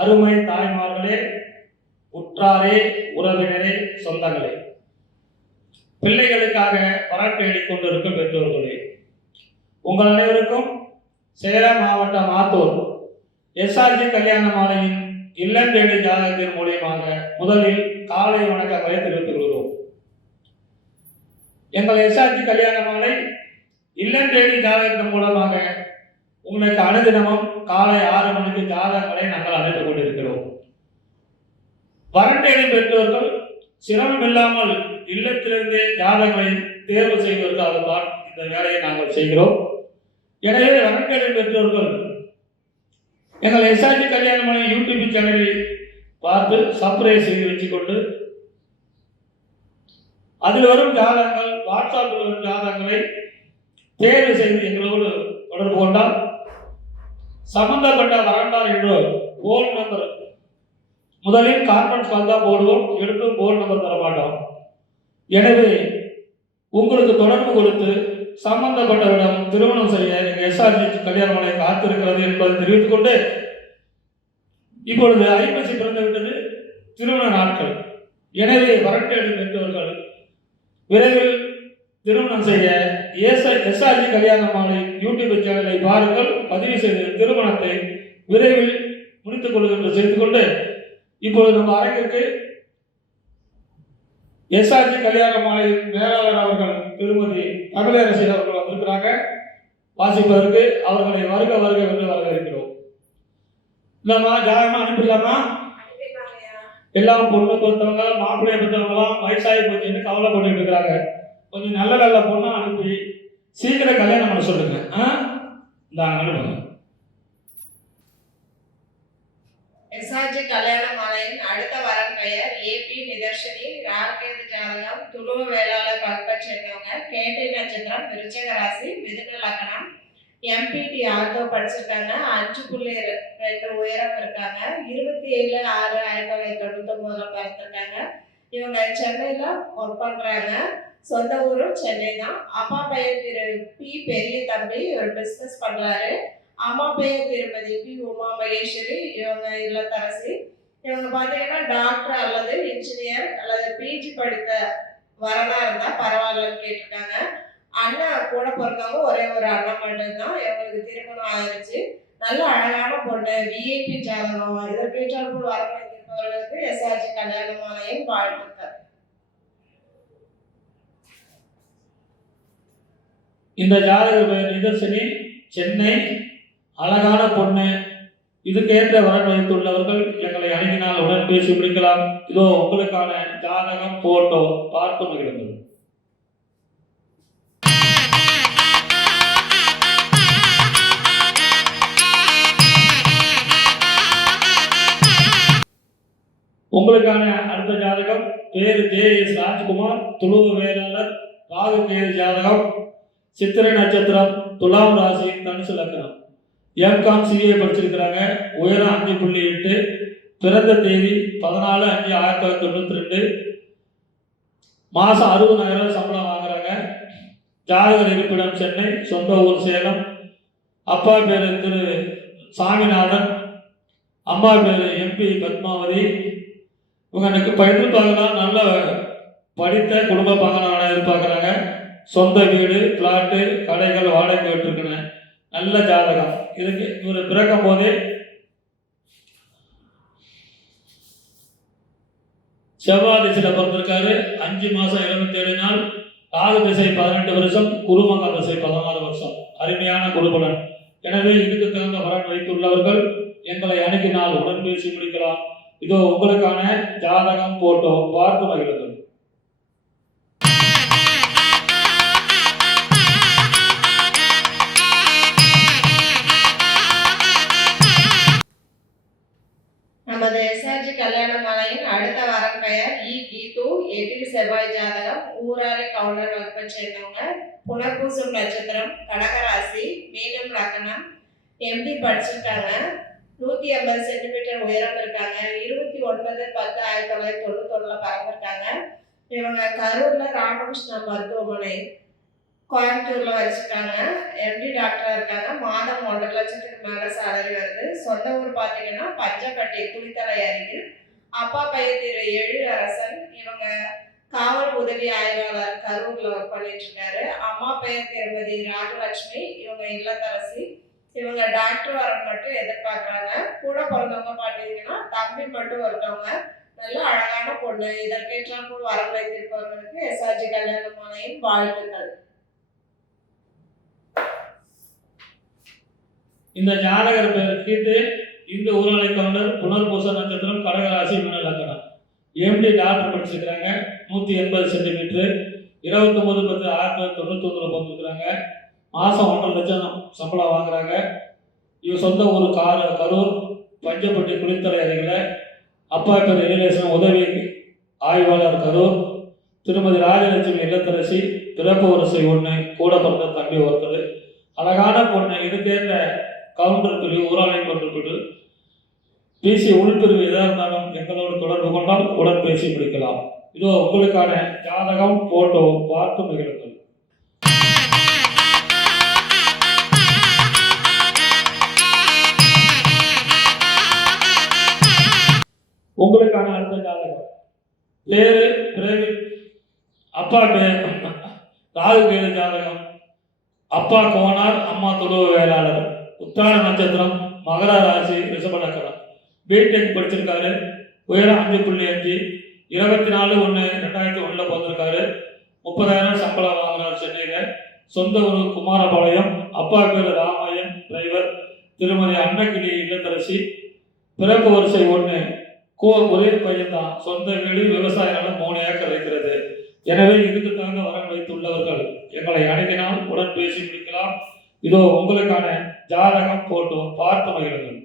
அருமை தாய்மார்களே, உற்றாரே, உறவினரே, சொந்தங்களே, பிள்ளைகளுக்காக பராட்டேடிக் கொண்டிருக்கும் பெற்றோர்களே, உங்கள் அனைவருக்கும் சேலம் மாவட்டம் ஆத்தூர் எஸ்ஆர்ஜி கல்யாண மாலையின் இல்லம் தேடி ஜாதகத்தின் மூலியமாக முதலில் காலை வணக்கங்களை தெரிவித்துக் கொள்கிறோம். எங்கள் எஸ்ஆர்ஜி கல்யாண மாலை இல்லம் தேடி ஜாதகத்தின் மூலமாக உங்களுக்கு அனுதினமும் காலை 6 மணிக்கு ஜாதகங்களை நாங்கள் அழைத்துக் கொண்டிருக்கிறோம். வரண்டேடி பெற்றோர்கள் சிரமம் இல்லாமல் இல்லத்திலிருந்தே ஜாதகங்களை தேர்வு செய்வதற்காகத்தான் இந்த வேலையை நாங்கள் செய்கிறோம். எனவே வரண்டேடி பெற்றோர்கள் எங்கள் எஸ்ஆர்ஜி கல்யாண மாலை யூடியூப் சேனலை பார்த்து சப்ஸ்கிரைப் செய்து வச்சுக்கொண்டு அதில் வரும் ஜாதகங்கள், வாட்ஸ்அப்பில் வரும் ஜாதகங்களை தேர்வு செய்து எங்களோடு தொடர்பு கொண்டால் சம்பந்தப்பட்ட வரண்டார் என்ற போன் நம்பர் முதலில் கான்ஃபரன்ஸ் கால் தான் போடுவோம், எடுத்தும் போன் நம்பர் தர மாட்டோம். எனவே உங்களுக்கு தொடர்பு கொடுத்து சம்பந்தப்பட்டவரிடம் திருமணம் செய்ய எங்கள் எஸ்ஆர்ஜி கல்யாண மாலை காத்திருக்கிறது என்பதை தெரிவித்துக் கொண்டு, இப்பொழுது ஐப்பசி பிறந்துவிட்டது, திருமண நாட்கள். எனவே வரட்டேடி பெற்றோர்கள் விரைவில் திருமணம் செய்ய எஸ்ஆர்ஜி கல்யாண மாலை யூடியூப் சேனலை பாருங்கள், பதிவு செய்து திருமணத்தை விரைவில் முடித்துக் கொள்ளுகின்ற செய்து கொண்டு, இப்பொழுது நம்ம அரங்கிற்கு எஸ்ஆர்ஜி கல்யாண மாலை மேலாளர் அவர்கள் திருமதி தமிழரசி அவர்கள் வந்திருக்கிறாங்க. வாசிப்பதற்கு அவர்களை வருக வருக என்று வரவேற்கிறோம். இல்லம்மா, ஜாதகமா அனுப்பிடலாமா? எல்லாம் பொண்ணு பொறுத்தவங்க, மாப்பிள்ளையை பொறுத்தவங்களாம் வயசாகி போச்சுன்னு கவலைப்பட்டு இருக்கிறாங்க. கொஞ்சம் நல்ல நல்ல பொண்ணா அனுப்பி சீக்கிரம் கல்யாணம் பண்ண சொல்லுங்க. இந்த அனுப்புங்க. எஸ்ஆர்ஜி கல்யாண மாலையின் அடுத்த வரன் பெயர் ஏபி நிதர்ஷினி. ராகேது ஜாதகம், துருவ வேளாளர் பக்க சேர்ந்தவங்க, கேட்டை நட்சத்திரம், விருச்சிக ராசி, மிதுன லக்னம், எம்பிடி ஆர்த்தோ படிச்சிருக்காங்க, 5.2 உயரம் இருக்காங்க, 27/6/1999 பிறந்திருக்காங்க. இவங்க சென்னையில ஒர்க் பண்றாங்க. சொந்த ஊரும் சென்னை தான். அப்பா பெயர் திரு பி பெரிய தம்பி, ஒரு பிசினஸ் பண்றாரு. அம்மா பெயர் திருமதி பி உமா மகேஸ்வரி, இவங்க இல்லத்தரசி. இவங்க பார்த்தீங்கன்னா டாக்டர் அல்லது இன்ஜினியர் அல்லது பிஜி படித்த வரனா இருந்தா பரவாயில்லன்னு கேட்டிருக்காங்க. அண்ணன் கூட பிறந்தவங்க ஒரே ஒரு அண்ணன் மட்டும்தான். இவங்களுக்கு திருமணம் ஆயிடுச்சு. நல்ல அழகான பொண்ணு, விஐபி ஜாதகம். இதற்கேற்றாற்போல் வரணும் இருப்பவர்களுக்கு எஸ்ஆர்ஜி கல்யாண மாலையின் வாழ்த்துக்கள். இந்த ஜாதக பெயர் நிதர்சனி, சென்னை, அழகான பொண்ணு. இதுக்கேற்ற வரன் வைத்துள்ளவர்கள் எங்களை அணுகினால் உடன் பேசி முடிக்கலாம். இதோ உங்களுக்கான ஜாதகம், போட்டோ பார்த்து மகிழுங்கள். உங்களுக்கான அடுத்த ஜாதகம் பேரு JS ராஜ்குமார், துளுவ வேளாளர், ராகு கேது ஜாதகம், சித்திரை நட்சத்திரம், துலாம் ராசி, தனுசு லக்னம், எம்காம் CA படிச்சிருக்கிறாங்க. உயரம் 5.8, பிறந்த தேதி 14/5/1992, மாதம் 60,000 சம்பளம் வாங்குறாங்க. ஜாதகர் இருப்பிடம் சென்னை, சொந்த ஊர் சேலம். அப்பா பேர் திரு சாமிநாதன், அம்மா பேர் MP பத்மாவதி. இவங்க எனக்கு எதிர்பார்க்கலாம், நல்ல படித்த குடும்ப பங்கனான எதிர்பார்க்குறாங்க. சொந்த வீடு, பிளாட்டு, கடைகள் வாடகை விட்டுருக்குன்னு நல்ல ஜாதகம். இதுக்கு இவர் பிறக்கும் போதே செவ்வாய் திசையில் பிறந்திருக்காரு. 5 மாதம் 27 நாள். ராகு திசை 18 வருஷம், குருமங்க திசை 16 வருஷம். அருமையான குருபலன். எனவே இதுக்கு தகுந்த வரன் வைத்துள்ளவர்கள் எங்களை அணுகினால் உடன் பேசி முடிக்கலாம். இதோ உங்களுக்கான ஜாதகம், போட்டோ பார்த்து மகிழுங்கள். நமது எஸ்ஆர்ஜி கல்யாண மாலையின் அடுத்த வரன் பெயர் கீது, 8 செவ்வாய் ஜாதகம், ஊராரி கவுண்டர் வகுப்பை சேர்ந்தவங்க, புனர்பூசம் நட்சத்திரம், கடகராசி, மீனம் லக்னம், MD படிச்சிருக்காங்க. 150 சென்டிமீட்டர் உயரம் இருக்காங்க. 29/10/1991 பிறந்திருக்காங்க. இவங்க கரூர்ல ராமகிருஷ்ணா மருத்துவமனை கோயம்புத்தூர்ல வச்சிருக்காங்க. எம்டி டாக்டரா இருக்காங்க. மாதம் 1.5 லட்சத்துக்கு மேல சேலரி வருது. சொந்த ஊர் பார்த்தீங்கன்னா பஞ்சப்பட்டி குளித்தலை அருகில். அப்பா பெயர் திரு எழிலரசன். இவங்க காவல் உதவி ஆய்வாளர் கரூர்ல ஒர்க் பண்ணிட்டு இருக்காரு. அம்மா பெயர் திருமதி ராஜலட்சுமி. இவங்க இல்லத்தரசி. இவங்க டாக்டர் வர மட்டும் எதிர்பார்க்குறாங்க. கூட பிறந்தவங்க பார்த்தீங்கன்னா தம்பி மட்டும் ஒருத்தவங்க. நல்ல அழகான பொண்ணு. இதற்கேற்றாற்போல் வரம் வைத்திருப்பவர்களுக்கு எஸ்ஆர்ஜி கல்யாண மாலையின் வாழ்த்துக்கள். இந்த ஜாதகர் பேர் கீர்த்தி. இந்து ஊரலை கவுண்டர். புனர்பூச நட்சத்திரம். கடகராசி. மீன லக்னம். எம்டி டாக்டர் படிச்சிருக்கிறாங்க. 180 சென்டிமீட்டர். 29/10/1991 பிறந்திருக்கிறாங்க. மாதம் 1.5 லட்சம் சம்பளம் வாங்குறாங்க. இவர் சொந்த ஊர் கரூர் பஞ்சப்பட்டி குளித்தலை அருகில். அப்பா பேர் எழிலரசன். உதவி ஆய்வாளர் கரூர். திருமதி ராஜலட்சுமி இல்லத்தரசி. பிறப்பு வரிசை 1. கூட பிறந்த தம்பி ஒருத்தர். அழகான பொண்ணு. இதுக்கேற்ற கவுண்டர் பிரிவு ஊராலை கவுண்டர் பிரிவு பிசி உள்பிரிவு எதாக இருந்தாலும் எங்களோடு தொடர்பு கொண்டால் உடன் பேசி முடிக்கலாம். இதோ உங்களுக்கான ஜாதகம் போட்டோ பார்த்து மகிழுங்கள். உங்களுக்கான அடுத்த ஜாதகம். பேரு பிரேமிக். அப்பா பேர் ராகு கேது ஜாதகம். அப்பா கோனார். அம்மா துருவ வேளாளர். உத்தார நட்சத்திரம். மகர ராசி. ரிஷப லக்னம். பிடெக் படிச்சிருக்காரு. உயரம் 5.5. 24/1/2001 பிறந்திருக்காரு. 30,000 சம்பளம் வாங்கினார் சென்னையில். சொந்த ஊர் குமாரபாளையம். அப்பா பேர் ராமையன் டிரைவர். திருமதி அன்னக்கிளி இல்லத்தரசி. பிறப்பு வரிசை 1. ஒரே பையன் தான். சொந்த வீடு. விவசாய நிலம் 3 ஏக்கர் இருக்கிறது. எனவே இதுக்கு தகுந்த வரன் வைத்துள்ளவர்கள் எங்களை அணுகினால் உடன் பேசி முடிக்கலாம். இதோ உங்களுக்கான ஜாதகம் போட்டோ பார்த்து மகிழுங்கள்.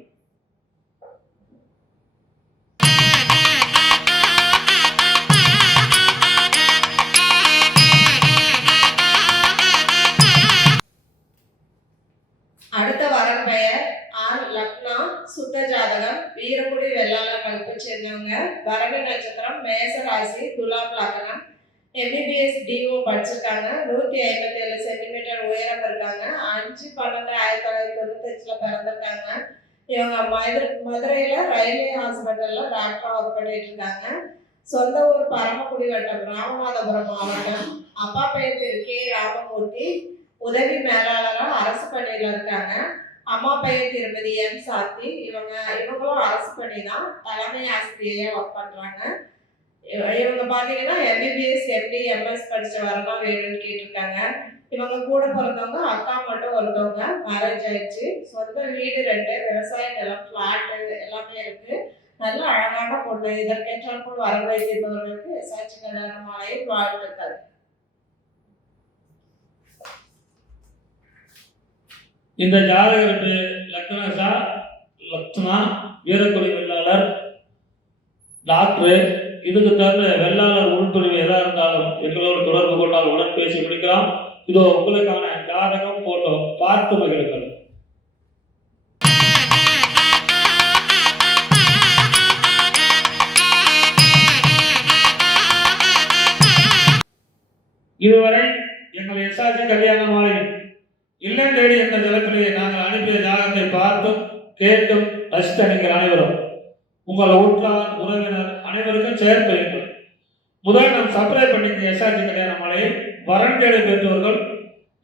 அடுத்த வரன் பெயர் ஆர் லக்னா. சுத்த ஜாதகம். வீரக்குடி வெள்ளாளர் வகுப்பை சேர்ந்தவங்க. பரணி நட்சத்திரம். மேச ராசி. துலாம் லக்னம். எம்பிபிஎஸ் டிஓ படிச்சிருக்காங்க. 157 சென்டிமீட்டர் உயரம் இருக்காங்க. 5/12/1995 பிறந்திருக்காங்க. இவங்க மதுரையில ரயில்வே ஹாஸ்பிட்டல்ல டாக்டரா ஒர்க் பண்ணிட்டு இருக்காங்க. சொந்த ஊர் பரமக்குடி வட்டம் ராமநாதபுரம் மாவட்டம். அப்பா பெயர் திரு கே ராமமூர்த்தி. உதவி மேலாளரா அரசு பணியில இருக்காங்க. அம்மா பெயர் திருமதி எம் சாந்தி. இவங்களும் அரசு பணி தான். தலைமை ஆசிரியையா ஒர்க் பண்றாங்க. இவங்க பார்த்தீங்கன்னா எம்பிபிஎஸ் எம்டி எம்எஸ் படிச்ச வரலாம் வேணும்னு கேட்டிருக்காங்க. இவங்க கூட பிறந்தவங்க அக்கா மட்டும் ஒருத்தவங்க. மேரேஜ் ஆயிடுச்சு. சொந்த வீடு 2. விவசாய நிலம் ஃப்ளாட்டு எல்லாமே இருக்கு. நல்ல அழகான பொண்ணு. இதற்கேற்றாற்போல் வரம் வைத்திருப்பவர்களுக்கு எஸ்ஆர்ஜி கல்யாண மாலையின் வாழ்த்துக்கள். இந்த ஜாதகருக்கு லக்னசா லக்னா. வீரக்குடி வெள்ளாளர் டாக்டர். இதுக்கு தகுந்த வெள்ளாளர் உள்பிரிவு எதாக இருந்தாலும் எங்களோடு தொடர்பு கொண்டால் உடன் பேசி முடிக்கலாம். இதோ உங்களுக்கான ஜாதகம் போட்டோ பார்த்து மகிழுங்கள். இதுவரை எங்கள் எஸ்ஆர்ஜி கல்யாண மாலை இல்லம் தேடி என்ற தளத்திலே நாங்கள் அனுப்பிய ஜாதகத்தை பார்த்தும் கேட்டும் ரசித்த நீங்கள் அனைவரும் உங்கள் உற்றார் உறவினர் அனைவருக்கும் ஷேர் செய்யுங்கள். முதல் நாம் சப்ஸ்கிரைப் பண்ணிக்க எஸ்ஆர்ஜி கல்யாண மாலையை. வரன் தேடி பெற்றவர்கள்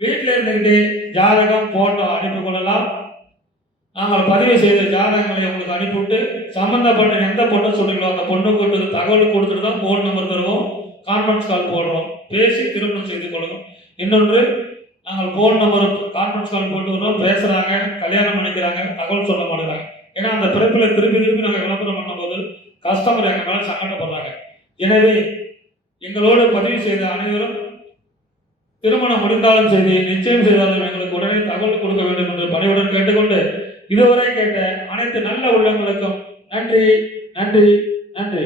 வீட்டில் இருந்துகிட்டே ஜாதகம் போட்டோ அனுப்பி கொள்ளலாம். நாங்கள் பதிவு செய்த ஜாதகங்களை உங்களுக்கு அனுப்பிவிட்டு சம்பந்தப்பட்ட எந்த பொண்ணை சொல்றீங்களோ அந்த பொண்ணுக்கு தகவல் கொடுத்துட்டு தான் ஃபோன் நம்பர் தருவோம். கான்ஃபரன்ஸ் கால் போடுறோம். பேசி திருமணம் செய்து கொள்ளும். இன்னொன்று, நாங்கள் ஃபோன் நம்பர் கான்ஃபரன்ஸ் கால் போட்டு வரோம். பேசுகிறாங்க, கல்யாணம் பண்ணிக்கிறாங்க, தகவல் சொல்ல மாட்டேங்கிறாங்க. ஏன்னா அந்த பிறப்பில் திருப்பி நாங்கள் விளம்பரம் பண்ணும்போது கஸ்டமர் எங்கள் மேலே சங்கடப்படுறாங்க. எனவே எங்களோடு பதிவு செய்த அனைவரும் திருமணம் முடிந்தாலும் சரி, நிச்சயம் செய்தாலும் எங்களுக்கு உடனே தகவல் கொடுக்க வேண்டும் என்று பணிவுடன் கேட்டுக்கொண்டு, இதுவரை கேட்ட அனைத்து நல்ல உள்ளங்களுக்கும் நன்றி நன்றி நன்றி.